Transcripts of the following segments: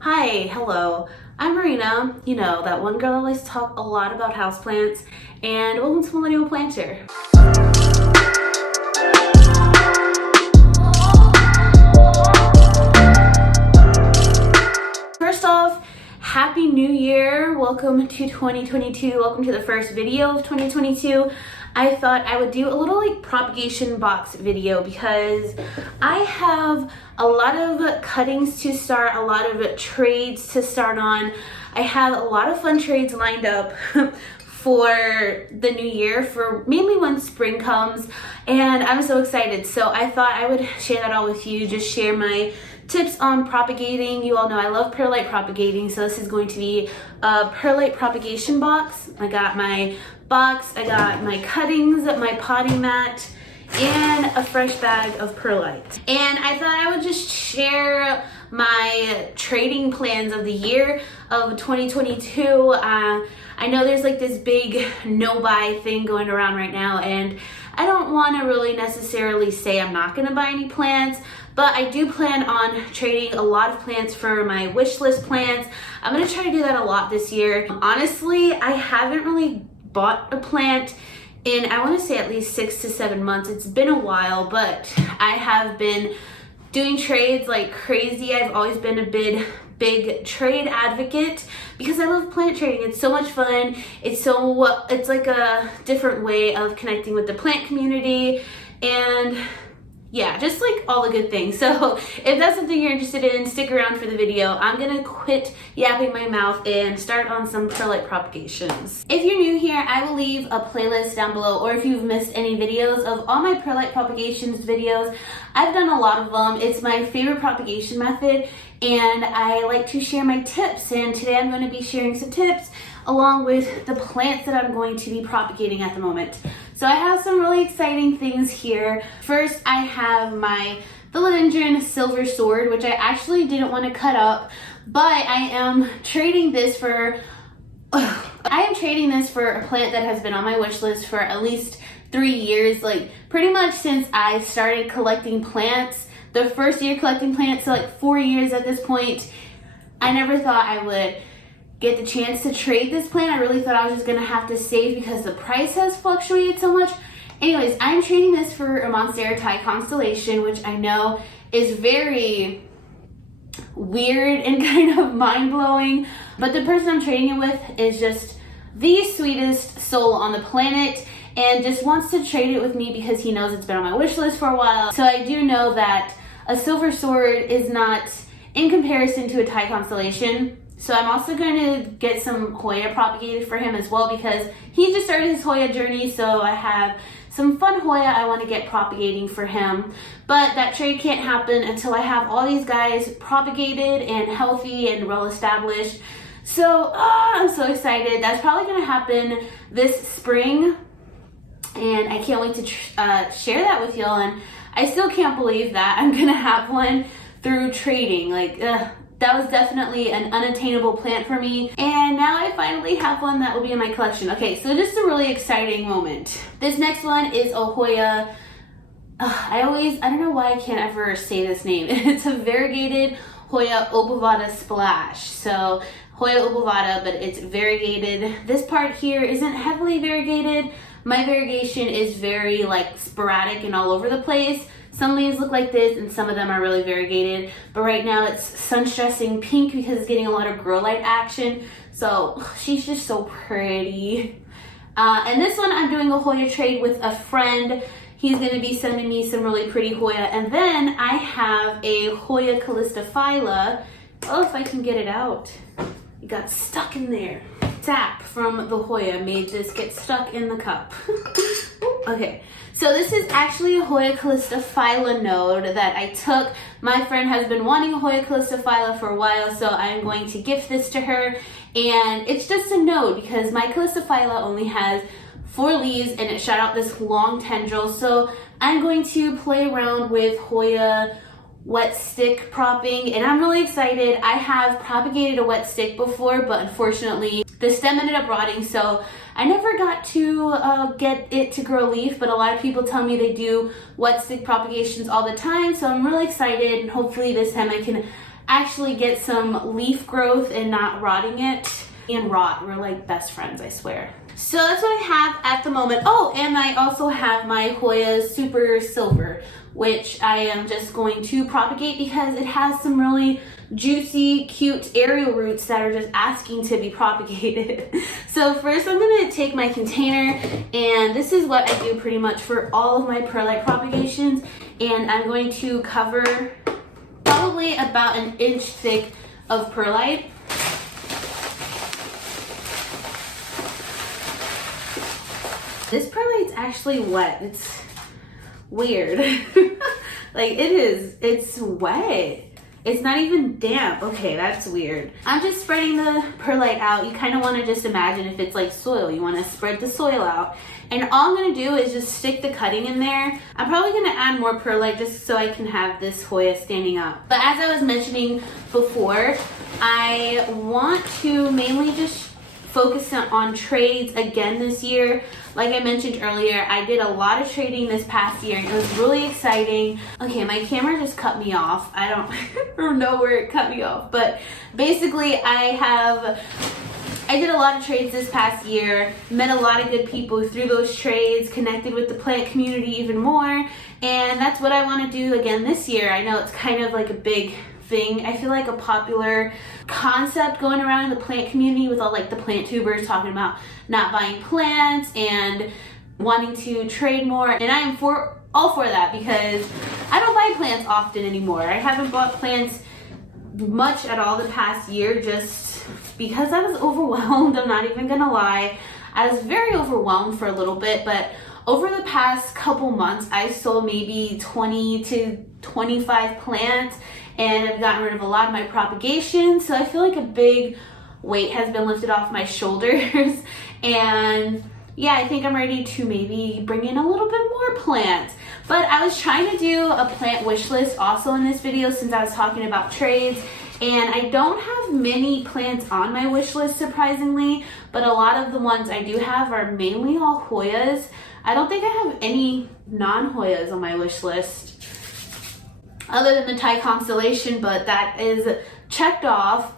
Hi, hello. I'm Marina, you know, that one girl that likes to talk a lot about houseplants, and welcome to Millennial Planter. First off, Happy New Year. Welcome to 2022. Welcome to the first video of 2022. I thought I would do a little propagation box video because I have a lot of cuttings to start, a lot of trades to start on. I have a lot of fun trades lined up for the new year, for mainly when spring comes, and I'm so excited. So I thought I would share that all with you, just share my tips on propagating. You all know I love perlite propagating, so this is going to be a perlite propagation box. I got my box, I got my cuttings, my potting mat, and a fresh bag of perlite. And I thought I would just share my trading plans of the year of 2022. I know there's this big no-buy thing going around right now, and I don't want to really necessarily say I'm not going to buy any plants, but I do plan on trading a lot of plants for my wish list plants. I'm going to try to do that a lot this year. Honestly, I haven't really bought a plant in, I want to say, at least 6 to 7 months. It's been a while, but I have been doing trades like crazy. I've always been a big trade advocate because I love plant trading. It's so much fun. It's like a different way of connecting with the plant community, and yeah, just like all the good things. So if that's something you're interested in, stick around for the video. I'm gonna quit yapping my mouth and start on some perlite propagations. If you're new here, I will leave a playlist down below, or if you've missed any videos of all my perlite propagations videos, I've done a lot of them. It's my favorite propagation method, and I like to share my tips, and today I'm going to be sharing some tips along with the plants that I'm going to be propagating at the moment. So I have some really exciting things here. First, I have my Philodendron silver sword, which I actually didn't want to cut up, but I am trading this for a plant that has been on my wish list for at least 3 years, pretty much since I started collecting plants. The first year collecting plants, so 4 years at this point. I never thought I would get the chance to trade this plant. I really thought I was just gonna have to save because the price has fluctuated so much. Anyways, I'm trading this for a Monstera Thai constellation, which I know is very weird and kind of mind-blowing, but the person I'm trading it with is just the sweetest soul on the planet and just wants to trade it with me because he knows it's been on my wish list for a while. So I do know that a silver sword is not in comparison to a Thai constellation. So I'm also going to get some Hoya propagated for him as well because he just started his Hoya journey. So I have some fun Hoya I want to get propagating for him. But that trade can't happen until I have all these guys propagated and healthy and well established. So I'm so excited. That's probably going to happen this spring, and I can't wait to share that with y'all. And I still can't believe that I'm going to have one through trading. That was definitely an unattainable plant for me, and now I finally have one that will be in my collection. Okay, so just a really exciting moment. This next one is a Hoya. I don't know why I can't ever say this name. It's a variegated Hoya obovata splash. So Hoya obovata, but it's variegated. This part here isn't heavily variegated. My variegation is very sporadic and all over the place. Some leaves look like this, and some of them are really variegated. But right now it's sun-stressing pink because it's getting a lot of grow light action. So she's just so pretty. And this one I'm doing a Hoya trade with a friend. He's going to be sending me some really pretty Hoya. And then I have a Hoya calistophylla. Oh, if I can get it out. It got stuck in there. Sap from the Hoya made this get stuck in the cup. Okay, so this is actually a Hoya calistophylla node that I took. My friend has been wanting a Hoya calistophylla for a while, so I'm going to gift this to her. And it's just a node because my calistophylla only has 4 leaves and it shot out this long tendril. So I'm going to play around with Hoya wet stick propping, and I'm really excited. I have propagated a wet stick before, but unfortunately the stem ended up rotting, so I never got to get it to grow a leaf, but a lot of people tell me they do wet stick propagations all the time, so I'm really excited, and hopefully this time I can actually get some leaf growth and not rotting it. And rot, we're like best friends, I swear. So that's what I have at the moment. Oh, and I also have my Hoya Super Silver, which I am just going to propagate because it has some really juicy, cute aerial roots that are just asking to be propagated. So first I'm gonna take my container, and this is what I do pretty much for all of my perlite propagations, and I'm going to cover probably about an inch thick of perlite. This perlite's actually wet. It's weird. Like it's wet. It's not even damp. Okay, that's weird. I'm just spreading the perlite out. You kind of want to just imagine if it's like soil. You want to spread the soil out. And all I'm going to do is just stick the cutting in there. I'm probably going to add more perlite just so I can have this Hoya standing up. But as I was mentioning before, I want to mainly just focus on trades again this year. Like I mentioned earlier, I did a lot of trading this past year and it was really exciting. Okay, my camera just cut me off. I don't know where it cut me off, but basically I did a lot of trades this past year, met a lot of good people through those trades, connected with the plant community even more, and that's what I want to do again this year. I know it's kind of like a big thing. I feel like a popular concept going around in the plant community with all like the plant tubers talking about not buying plants and wanting to trade more, and I am all for that because I don't buy plants often anymore. I haven't bought plants much at all the past year just because I was overwhelmed. I'm not even gonna lie. I was very overwhelmed for a little bit, but over the past couple months I sold maybe 20 to 25 plants, and I've gotten rid of a lot of my propagation, so I feel like a big weight has been lifted off my shoulders. And yeah, I think I'm ready to maybe bring in a little bit more plants. But I was trying to do a plant wish list also in this video since I was talking about trades, and I don't have many plants on my wish list surprisingly, but a lot of the ones I do have are mainly all Hoyas. I don't think I have any non-Hoyas on my wish list other than the Thai constellation, but that is checked off.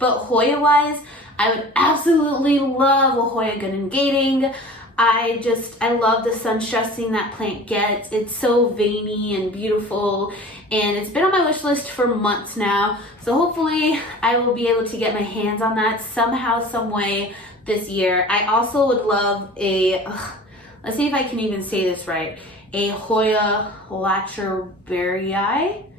But Hoya wise, I would absolutely love a Hoya good and gating. I love the sun stressing that plant gets. It's so veiny and beautiful, and it's been on my wish list for months now. So hopefully I will be able to get my hands on that somehow, some way this year. I also would love let's see if I can even say this right, a Hoya lacherberrii.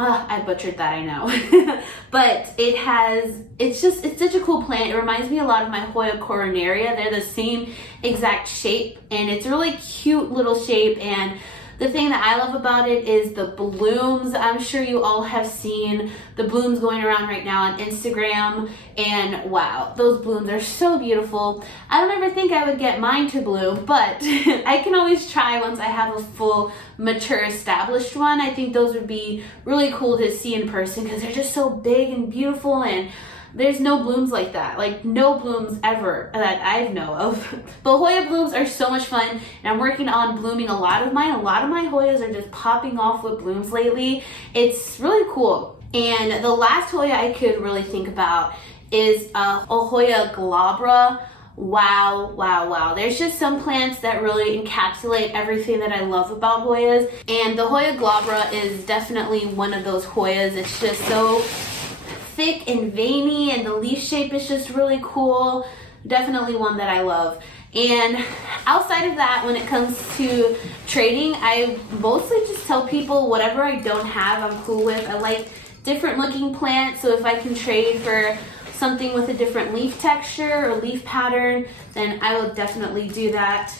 I butchered that, I know. But it's such a cool plant. It reminds me a lot of my Hoya coronaria. They're the same exact shape, and it's a really cute little shape. And the thing that I love about it is the blooms. I'm sure you all have seen the blooms going around right now on Instagram, and wow, those blooms are so beautiful. I don't ever think I would get mine to bloom, but I can always try once I have a full, mature, established one. I think those would be really cool to see in person because they're just so big and beautiful, and there's no blooms like that, like no blooms ever that I know of. But Hoya blooms are so much fun, and I'm working on blooming a lot of mine. A lot of my Hoyas are just popping off with blooms lately. It's really cool. And the last Hoya I could really think about is a Hoya glabra. Wow, wow, wow. There's just some plants that really encapsulate everything that I love about Hoyas, and the Hoya glabra is definitely one of those Hoyas. It's just so thick and veiny, and the leaf shape is just really cool. Definitely one that I love. And outside of that, when it comes to trading, I mostly just tell people whatever I don't have, I'm cool with. I like different looking plants, so if I can trade for something with a different leaf texture or leaf pattern, then I will definitely do that.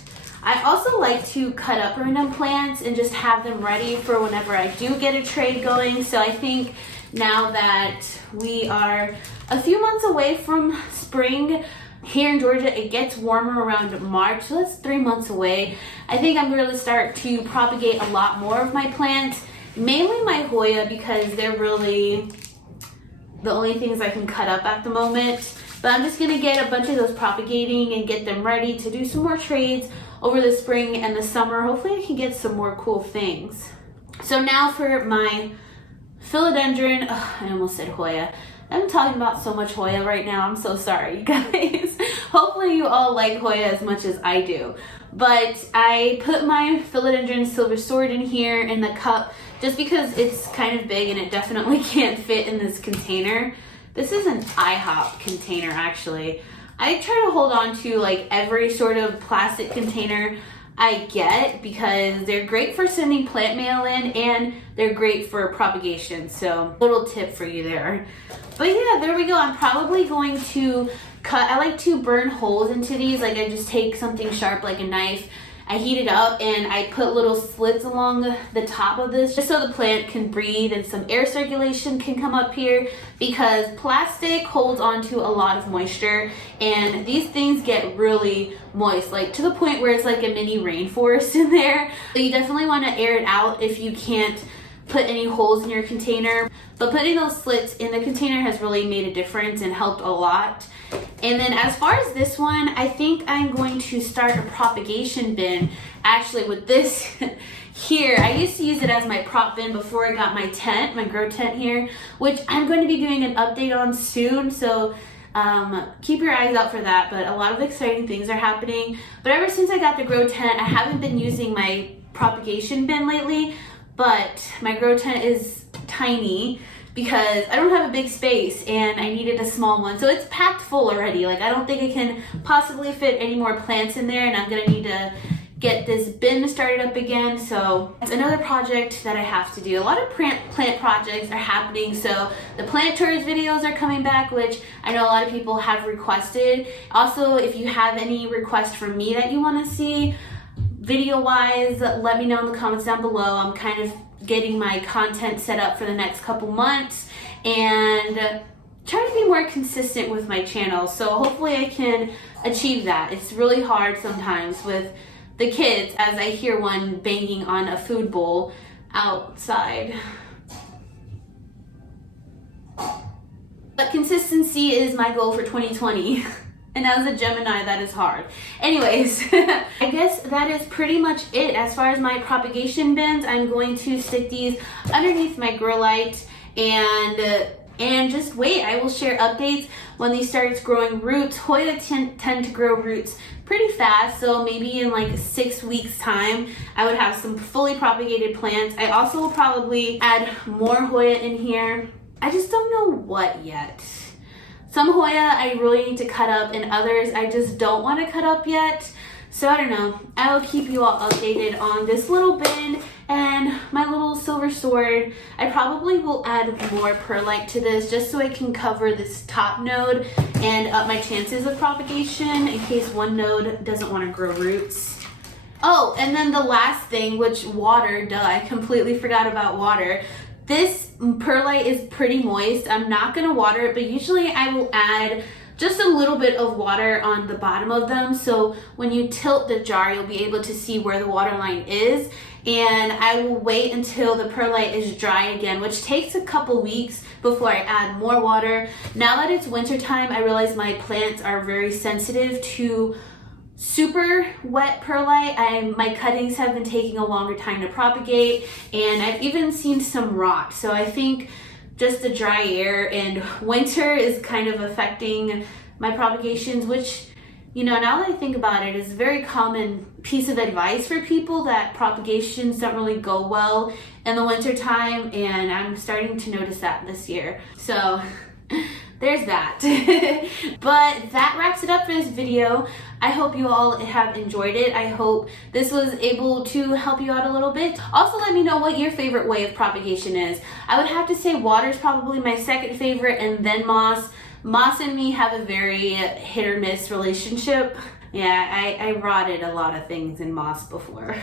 I also like to cut up random plants and just have them ready for whenever I do get a trade going. So I think now that we are a few months away from spring here in Georgia, it gets warmer around March, so that's 3 months away. I think I'm going to start to propagate a lot more of my plants, mainly my Hoya, because they're really the only things I can cut up at the moment. But I'm just going to get a bunch of those propagating and get them ready to do some more trades over the spring and the summer. Hopefully I can get some more cool things. So now for my Philodendron, I almost said Hoya. I'm talking about so much Hoya right now. I'm so sorry, you guys. Hopefully you all like Hoya as much as I do. But I put my Philodendron Silver Sword in here in the cup just because it's kind of big and it definitely can't fit in this container. This is an IHOP container, actually. I try to hold on to like every sort of plastic container I get because they're great for sending plant mail in and they're great for propagation. So little tip for you there. But yeah, there we go. I'm probably going to cut. I like to burn holes into these. Like I just take something sharp like a knife. I heat it up and I put little slits along the top of this just so the plant can breathe and some air circulation can come up here, because plastic holds on to a lot of moisture and these things get really moist, like to the point where it's like a mini rainforest in there. So you definitely want to air it out if you can't put any holes in your container. But putting those slits in the container has really made a difference and helped a lot. And then as far as this one, I think I'm going to start a propagation bin actually with this here. I used to use it as my prop bin before I got my tent, my grow tent here, which I'm going to be doing an update on soon. So keep your eyes out for that. But a lot of exciting things are happening. But ever since I got the grow tent, I haven't been using my propagation bin lately. But my grow tent is tiny because I don't have a big space and I needed a small one. So it's packed full already. Like I don't think I can possibly fit any more plants in there, and I'm gonna need to get this bin started up again. So it's another project that I have to do. A lot of plant projects are happening. So the plant tours videos are coming back, which I know a lot of people have requested. Also, if you have any requests from me that you wanna see, video-wise, let me know in the comments down below. I'm kind of getting my content set up for the next couple months and trying to be more consistent with my channel. So hopefully I can achieve that. It's really hard sometimes with the kids, as I hear one banging on a food bowl outside. But consistency is my goal for 2020. And as a Gemini, that is hard. Anyways, I guess that is pretty much it. As far as my propagation bins, I'm going to stick these underneath my grow light and just wait. I will share updates when these starts growing roots. Hoya tend to grow roots pretty fast, so maybe in like 6 weeks time, I would have some fully propagated plants. I also will probably add more Hoya in here. I just don't know what yet. Some Hoya I really need to cut up, and others I just don't want to cut up yet. So I don't know. I will keep you all updated on this little bin and my little silver sword. I probably will add more perlite to this just so I can cover this top node and up my chances of propagation in case one node doesn't want to grow roots. Oh, and then the last thing, which water, duh, I completely forgot about water. This perlite is pretty moist. I'm not gonna water it, but usually I will add just a little bit of water on the bottom of them. So when you tilt the jar, you'll be able to see where the water line is. And I will wait until the perlite is dry again, which takes a couple weeks before I add more water. Now that it's winter time, I realize my plants are very sensitive to super wet perlite. My cuttings have been taking a longer time to propagate, and I've even seen some rot. So I think just the dry air and winter is kind of affecting my propagations, which, you know, now that I think about it, is a very common piece of advice for people that propagations don't really go well in the winter time, and I'm starting to notice that this year. So there's that. But that wraps it up for this video. I hope you all have enjoyed it. I hope this was able to help you out a little bit. Also, let me know what your favorite way of propagation is. I would have to say water is probably my second favorite, and then moss. Moss and me have a very hit or miss relationship. Yeah, I rotted a lot of things in moss before.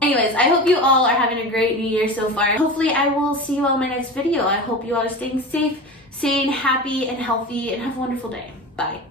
Anyways, I hope you all are having a great new year so far. Hopefully I will see you all in my next video. I hope you all are staying safe, sane, happy, and healthy, and have a wonderful day. Bye.